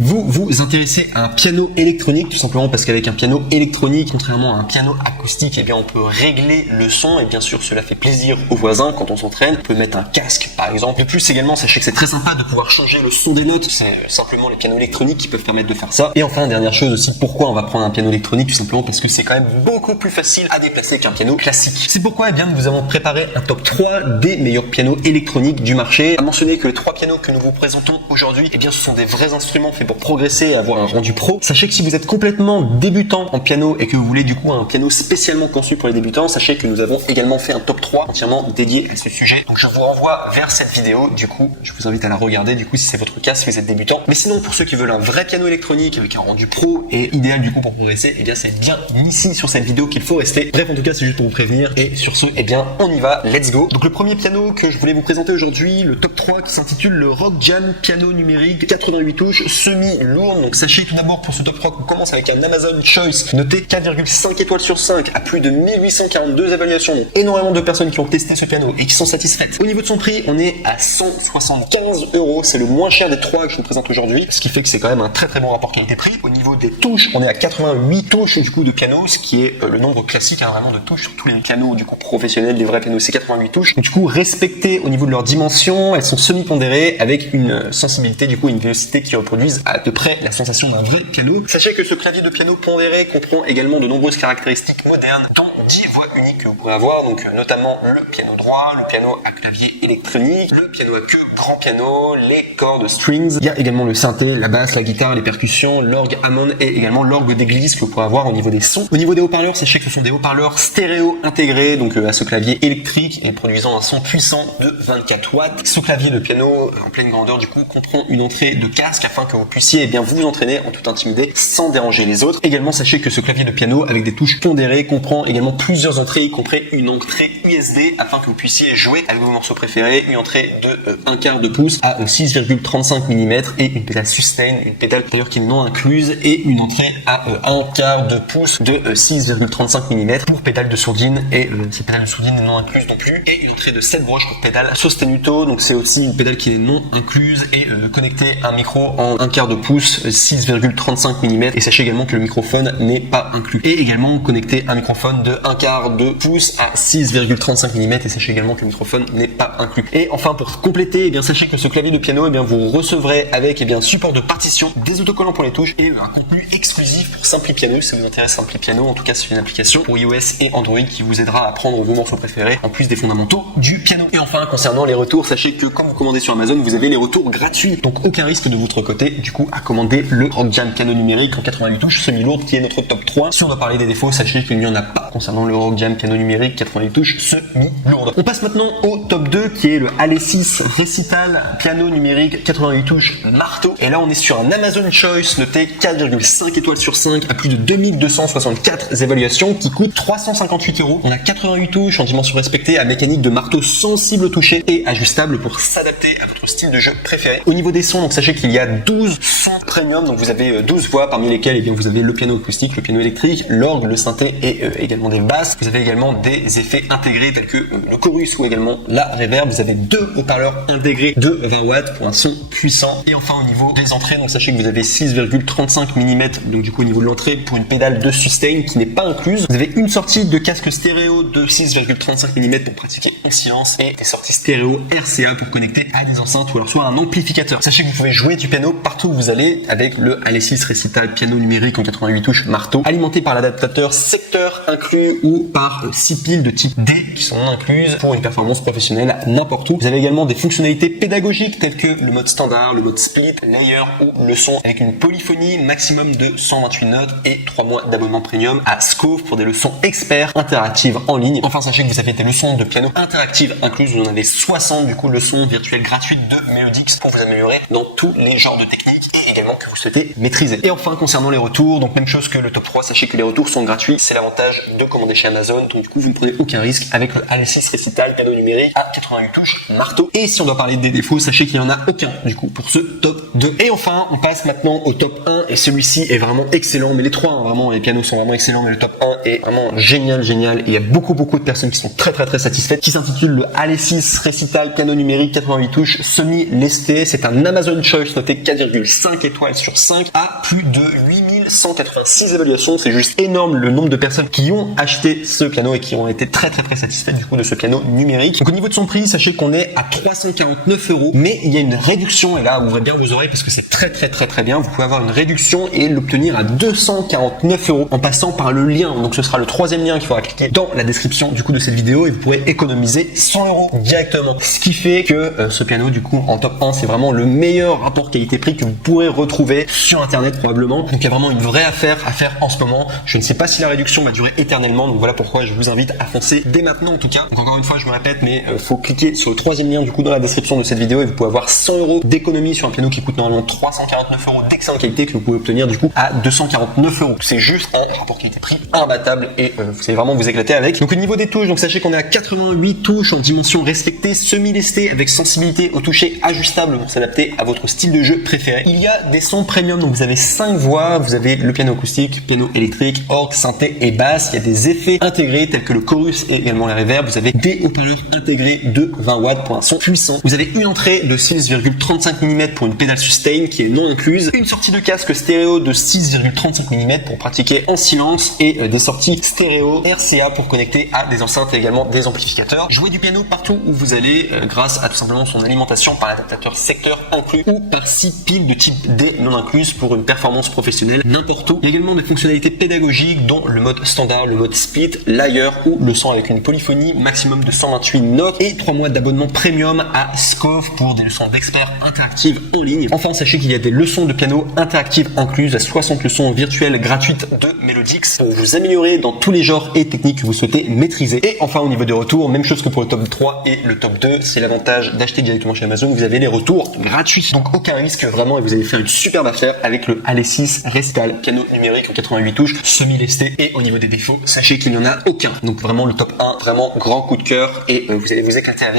Vous vous intéressez à un piano électronique, tout simplement parce qu'avec un piano électronique, contrairement à un piano acoustique, eh bien on peut régler le son et bien sûr cela fait plaisir aux voisins quand on s'entraîne. On peut mettre un casque par exemple. De plus également, sachez que c'est très sympa de pouvoir changer le son des notes. C'est simplement les pianos électroniques qui peuvent permettre de faire ça. Et enfin, dernière chose aussi, pourquoi on va prendre un piano électronique? Tout simplement parce que c'est quand même beaucoup plus facile à déplacer qu'un piano classique. C'est pourquoi eh bien nous avons préparé un top 3 des meilleurs pianos électroniques du marché. À mentionner que les 3 pianos que nous vous présentons aujourd'hui, eh bien ce sont des vrais instruments faits pour progresser et avoir un rendu pro. Sachez que si vous êtes complètement débutant en piano et que vous voulez du coup un piano spécialement conçu pour les débutants, sachez que nous avons également fait un top 3 entièrement dédié à ce sujet. Donc je vous renvoie vers cette vidéo, du coup je vous invite à la regarder du coup si c'est votre cas, si vous êtes débutant. Mais sinon pour ceux qui veulent un vrai piano électronique avec un rendu pro et idéal du coup pour progresser, eh bien c'est bien ici sur cette vidéo qu'il faut rester. Bref, en tout cas c'est juste pour vous prévenir et sur ce, eh bien on y va, let's go. Donc le premier piano que je voulais vous présenter aujourd'hui, le top 3 qui s'intitule le Rock Jam piano numérique 88 touches semi-lourd. Donc sachez tout d'abord pour ce top 3 qu'on commence avec un Amazon Choice noté 4,5 étoiles sur 5 à plus de 1842 évaluations. Donc, énormément de personnes qui ont testé ce piano et qui sont satisfaites. Au niveau de son prix, on est à 175 €. C'est le moins cher des 3 que je vous présente aujourd'hui, ce qui fait que c'est quand même un très très bon rapport qualité-prix. Au niveau des touches, on est à 88 touches du coup de piano, ce qui est le nombre classique vraiment de touches sur tous les pianos du coup professionnels, des vrais pianos, c'est 88 touches. Donc, du coup respectées au niveau de leur dimension, elles sont semi-pondérées avec une sensibilité du coup, une vélocité qui reproduisent à peu près la sensation d'un vrai piano. Sachez que ce clavier de piano pondéré comprend également de nombreuses caractéristiques modernes, dont 10 voix uniques que vous pourrez avoir, donc notamment le piano droit, le piano à clavier électronique, le piano à queue grand piano, les cordes strings. Il y a également le synthé, la basse, la guitare, les percussions, l'orgue Hammond et également l'orgue d'église que vous pourrez avoir au niveau des sons. Au niveau des haut-parleurs, sachez que ce sont des haut-parleurs stéréo intégrés donc à ce clavier électrique et produisant un son puissant de 24 watts. Ce clavier de piano en pleine grandeur du coup comprend une entrée de casque afin que vous puissiez bien vous entraîner en toute intimité sans déranger les autres. Également sachez que ce clavier de piano avec des touches pondérées comprend également plusieurs entrées, y compris une entrée USB afin que vous puissiez jouer avec vos morceaux préférés, une entrée de 1/4 de pouce à 6,35 mm et une pédale sustain, une pédale d'ailleurs qui est non incluse, et une entrée à 1/4 de pouce de 6,35 mm pour pédale de sourdine, et cette pédale de sourdine est non incluse non plus, et une entrée de 7 broches pour pédale sostenuto, donc c'est aussi une pédale qui est non incluse et connectée à un micro en 1/4 de pouce 6,35 mm, et sachez également que le microphone n'est pas inclus, et également connecté à un microphone de 1/4 de pouce à 6,35 mm, et sachez également que le microphone n'est pas inclus. Et enfin pour compléter, eh bien sachez que ce clavier de piano, eh bien vous recevrez avec support de partition, des autocollants pour les touches et un contenu exclusif pour Simply Piano. Si ça vous intéresse, Simply Piano, en tout cas c'est une application pour iOS et Android qui vous aidera à apprendre vos morceaux préférés en plus des fondamentaux du piano. Et enfin concernant les retours, sachez que quand vous commandez sur Amazon, vous avez les retours gratuits, donc aucun risque de votre côté du coup à commander le Rock Jam piano numérique en 88 touches semi-lourde qui est notre top 3. Si on doit parler des défauts, sachez qu'il n'y en a pas concernant le Rock Jam piano numérique 88 touches semi-lourde. On passe maintenant au top 2 qui est le Alesis Recital piano numérique 88 touches marteau, et là on est sur un Amazon Choice noté 4,5 étoiles sur 5 à plus de 2264 évaluations qui coûte 358 €. On a 88 touches en dimension respectée à mécanique de marteau sensible au toucher et ajustable pour s'adapter à votre style de jeu préféré. Au niveau des sons, donc sachez qu'il y a 12 sons premium, donc vous avez 12 voix parmi lesquelles eh bien, vous avez le piano acoustique, le piano électrique, l'orgue, le synthé et également des basses. Vous avez également des effets intégrés tels que le chorus ou également la reverb. Vous avez 2 haut-parleurs intégrés de 20 watts pour un son puissant. Et enfin au niveau des entrées, donc sachez que vous avez 6,35 mm, donc du coup au niveau de l'entrée pour une pédale de sustain qui n'est pas incluse. Vous avez une sortie de casque stéréo de 6,35 mm pour pratiquer en silence et des sorties stéréo RCA pour connecter à des enceintes ou alors soit un amplificateur. Sachez que vous pouvez jouer du piano partout où vous allez avec le Alesis Recital piano numérique en 88 touches marteau, alimenté par l'adaptateur secteur inclus ou par 6 piles de type D qui sont non incluses pour une performance professionnelle n'importe où. Vous avez également des fonctionnalités pédagogiques telles que le mode standard, le mode split, layer ou le son avec une polyphonie maximum de 128 notes et 3 mois d'abonnement premium à Scove pour des leçons experts interactives en ligne. Enfin sachez que vous avez des leçons de piano interactives incluses, vous en avez 60 du coup leçons virtuelles gratuites de Melodix pour vous améliorer dans tous les genres de techniques et également que vous souhaitez maîtriser. Et enfin concernant les retours, donc même chose que le top 3, sachez que les retours sont gratuits, c'est l'avantage l'avantage de commander chez Amazon. Donc du coup, vous ne prenez aucun risque avec le Alesis Recital piano numérique à 88 touches marteau. Et si on doit parler des défauts, sachez qu'il n'y en a aucun du coup pour ce top 2. Et enfin, on passe maintenant au top 1 et celui-ci est vraiment excellent. Mais les trois, hein, vraiment, les pianos sont vraiment excellents. Mais le top 1 est vraiment génial. Et il y a beaucoup de personnes qui sont très satisfaites. Qui s'intitule le Alesis Recital piano numérique 88 touches semi-lesté. C'est un Amazon Choice noté 4,5 étoiles sur 5 à plus de 8186 évaluations. C'est juste énorme le nombre de personnes qui ont acheté ce piano et qui ont été très satisfaites du coup de ce piano numérique. Donc au niveau de son prix, sachez qu'on est à 349 €, mais il y a une réduction et là ouvrez bien vos oreilles parce que c'est très bien. Vous pouvez avoir une réduction et l'obtenir à 249 € en passant par le lien. Donc ce sera le troisième lien qu'il faudra cliquer dans la description du coup de cette vidéo et vous pourrez économiser 100 € directement. Ce qui fait que ce piano du coup en top 1 c'est vraiment le meilleur rapport qualité-prix que vous pourrez retrouver sur internet probablement. Donc il y a vraiment une vraie affaire à faire en ce moment. Je ne sais pas si la réduction va durer éternellement, donc voilà pourquoi je vous invite à foncer dès maintenant en tout cas. Donc encore une fois je me répète, mais faut cliquer sur le troisième lien du coup dans la description de cette vidéo et vous pouvez avoir 100 € d'économie sur un piano qui coûte normalement 349 € d'excellente qualité que vous pouvez obtenir du coup à 249 €. C'est juste un rapport qualité-prix imbattable et vous allez vraiment vous éclater avec. Donc au niveau des touches, donc sachez qu'on est à 88 touches en dimension respectée, semi-lestée avec sensibilité au toucher ajustable pour s'adapter à votre style de jeu préféré. Il y a des sons premium, donc vous avez 5 voix, vous avez le piano acoustique, piano électrique, orgue, synthé et basse. Il y a des effets intégrés tels que le chorus et également la reverb. Vous avez des haut-parleurs intégrés de 20 watts pour un son puissant. Vous avez une entrée de 6,35 mm pour une pédale sustain qui est non incluse, une sortie de casque stéréo de 6,35 mm pour pratiquer en silence et des sorties stéréo RCA pour connecter à des enceintes et également des amplificateurs. Jouer du piano partout où vous allez grâce à tout simplement son alimentation par l'adaptateur secteur inclus ou par 6 piles de type D non incluses pour une performance professionnelle n'importe où. Il y a également des fonctionnalités pédagogiques dont le mode standard, le mode split, l'ailleurs ou le son avec une polyphonie maximum de 128 notes et 3 mois d'abonnement premium à Scov pour des leçons d'experts interactives en ligne. Enfin, sachez qu'il y a des leçons de piano interactives incluses à 60 leçons virtuelles gratuites de Melodix pour vous améliorer dans tous les genres et techniques que vous souhaitez maîtriser. Et enfin, au niveau des retours, même chose que pour le top 3 et le top 2, c'est l'avantage d'acheter directement chez Amazon, vous avez les retours gratuits. Donc aucun risque vraiment et vous allez faire une superbe affaire avec le Alesis Recital piano numérique en 88 touches semi-lesté. Et au niveau des défauts, sachez qu'il n'y en a aucun. Donc vraiment le top 1, vraiment grand coup de cœur et vous allez vous éclater avec.